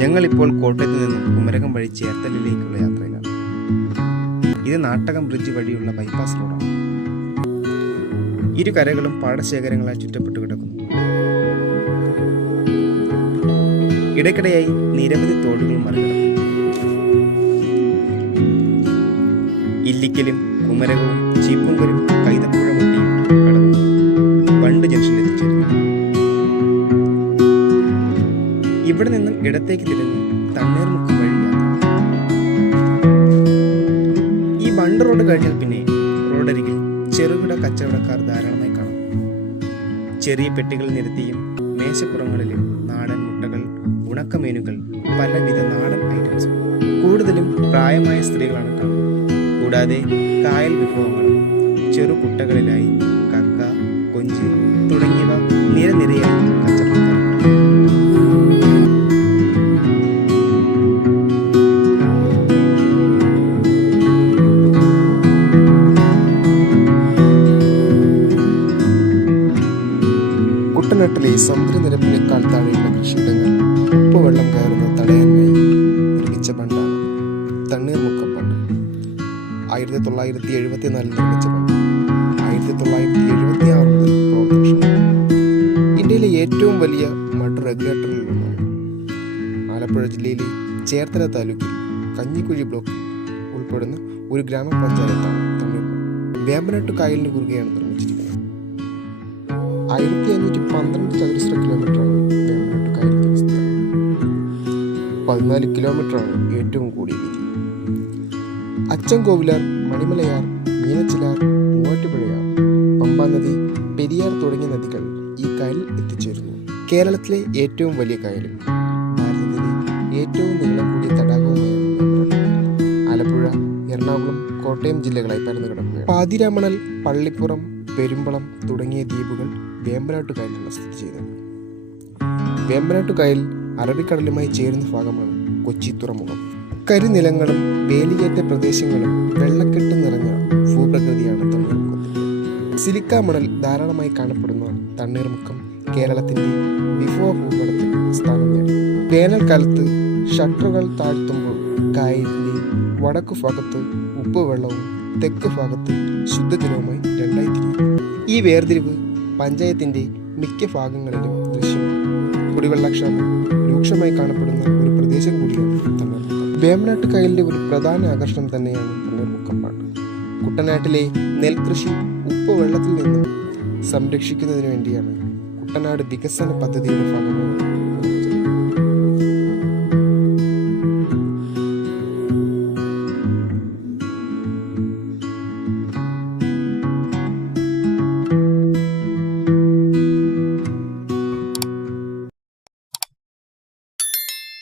ഞങ്ങളിപ്പോൾ കോട്ടയത്ത് നിന്നും കുമരകം വഴി ചേർത്തലയിലേക്കുള്ള യാത്രയിലാണ്. ഇത് നാട്ടകം ബ്രിഡ്ജ് വഴിയുള്ള ബൈപ്പാസ് റോഡാണ്. ഇരു കരകളും പാടശേഖരങ്ങളാൽ ചുറ്റപ്പെട്ടു കിടക്കുന്നു. ഇടയ്ക്കിടെയായി നിരവധി തോടുകൾ മറികടക്കുന്നു. ഇല്ലിക്കലും കുമരകവും ചീപ്പുങ്കലും കൈതപ്പുഴ മുട്ടിയും കടന്നു വണ്ട് ജംഗ്ഷനിൽ എത്തിച്ചേരുന്നു. ഇവിടെ നിന്നും ഇടത്തേക്ക് തിരിഞ്ഞ് തണ്ണീർമുക്കം വഴി യാത്ര. ഈ ബണ്ട് റോഡ് കഴിഞ്ഞാൽ പിന്നെ റോഡരികിൽ ചെറുകിട കച്ചവടക്കാർ ധാരാളമായി കാണാം. ചെറിയ പെട്ടികൾ നിരത്തിയും മേശപ്പുറങ്ങളിലും നാടൻ മുട്ടകൾ, ഉണക്കമീനുകൾ, പലവിധ നാടൻ ഐറ്റംസ്. കൂടുതലും പ്രായമായ സ്ത്രീകളാണ് കാണുന്നത്. കൂടാതെ കായൽ വിഭവങ്ങളും ചെറുകുട്ടകളിലായി കക്ക, കൊഞ്ച് തുടങ്ങിയവ നിരനിരയായി കച്ചവടക്കാർ. കുട്ടനാട്ടിലെ സമുദ്രനിരപ്പിനേക്കാൾ താഴെയുള്ള കൃഷിയിടങ്ങൾ ഉപ്പുവെള്ളം കയറുന്ന തടയാനായി നിർമ്മിച്ച ബണ്ടാണ് തണ്ണീർമുക്കം ബണ്ട്. 1974 നിർമ്മിച്ച ബണ്ട് 1976 മുതൽ പ്രവർത്തനക്ഷമം. ഇന്ത്യയിലെ ഏറ്റവും വലിയ മഡ് റെഗുലേറ്ററിൽ ഒന്നാണ്. ആലപ്പുഴ ജില്ലയിലെ ചേർത്തല താലൂക്കിൽ കഞ്ഞിക്കുഴി ബ്ലോക്കിൽ ഉൾപ്പെടുന്ന ഒരു ഗ്രാമപഞ്ചായത്താണ് തണ്ണീർമുക്കം. വേമ്പനാട്ട് കായലിന് കുറുകെയാണ് നിർമ്മിച്ചിരിക്കുന്നത്. 1512 ചതുരശ്ര കിലോമീറ്ററാണ് വേമ്പനാട്ട് കായലിന്റെ വിസ്തീർണം. 14 കിലോമീറ്ററാണ് ഏറ്റവും കൂടിയ വീതി. അച്ചൻകോവിലാർ, മണിമലയാർ, മീനച്ചിലാർ, മൂവാറ്റുപുഴയാർ, പമ്പാ നദി, പെരിയാർ തുടങ്ങിയ നദികൾ ഈ കായലിൽ എത്തിച്ചേരുന്നു. കേരളത്തിലെ ഏറ്റവും വലിയ കായലും ഭാരതത്തിലെ ഏറ്റവും നീളം കൂടിയ തടാകവുമായാണ് ആലപ്പുഴ, എറണാകുളം, കോട്ടയം ജില്ലകളായി പരന്നു കിടക്കുകയാണ്. പാതിരാമണൽ, പള്ളിപ്പുറം, പെരുമ്പളം തുടങ്ങിയ ദ്വീപുകൾ വേമ്പനാട്ട് കായലിലാണ് സ്ഥിതി ചെയ്യുന്നത്. വേമ്പനാട്ട് കായൽ അറബിക്കടലുമായി ചേരുന്ന ഭാഗമാണ് കൊച്ചി തുറമുഖം. കരിനിലങ്ങളും വേലിയേറ്റ പ്രദേശങ്ങളും വെള്ളക്കെട്ട് നിറഞ്ഞ ഭൂപ്രകൃതിയാണ് തണ്ണീർമുക്കത്തിൽ. സിലിക്ക മണൽ ധാരാളമായി കാണപ്പെടുന്ന തണ്ണീർമുക്കം കേരളത്തിന്റെ വിഭവ ഭൂപടത്തിൽ സ്ഥാനം നേടി. വേനൽക്കാലത്ത് ഷട്ടറുകൾ താഴ്ത്തുമ്പോൾ കായലിന്റെ വടക്കു ഭാഗത്ത് ഉപ്പുവെള്ളവും തെക്ക് ഭാഗത്ത് ശുദ്ധജലവുമായി രണ്ടായി തിരിയും. ഈ വേർതിരിവ് പഞ്ചായത്തിന്റെ മിക്ക ഭാഗങ്ങളിലും ദൃശ്യമാണ്. കുടിവെള്ളക്ഷാമം രൂക്ഷമായി കാണപ്പെടുന്ന ഒരു പ്രദേശം കൂടിയാണ് തണ്ണീർമുക്കം. വേമ്പനാട്ട് കായലിന്റെ ഒരു പ്രധാന ആകർഷണം തന്നെയാണ് തണ്ണീർമുക്കം ബണ്ട്. കുട്ടനാട്ടിലെ നെൽകൃഷി ഉപ്പുവെള്ളത്തിൽ നിന്നും സംരക്ഷിക്കുന്നതിന് വേണ്ടിയാണ് കുട്ടനാട് വികസന പദ്ധതിയുടെ ഭാഗമായി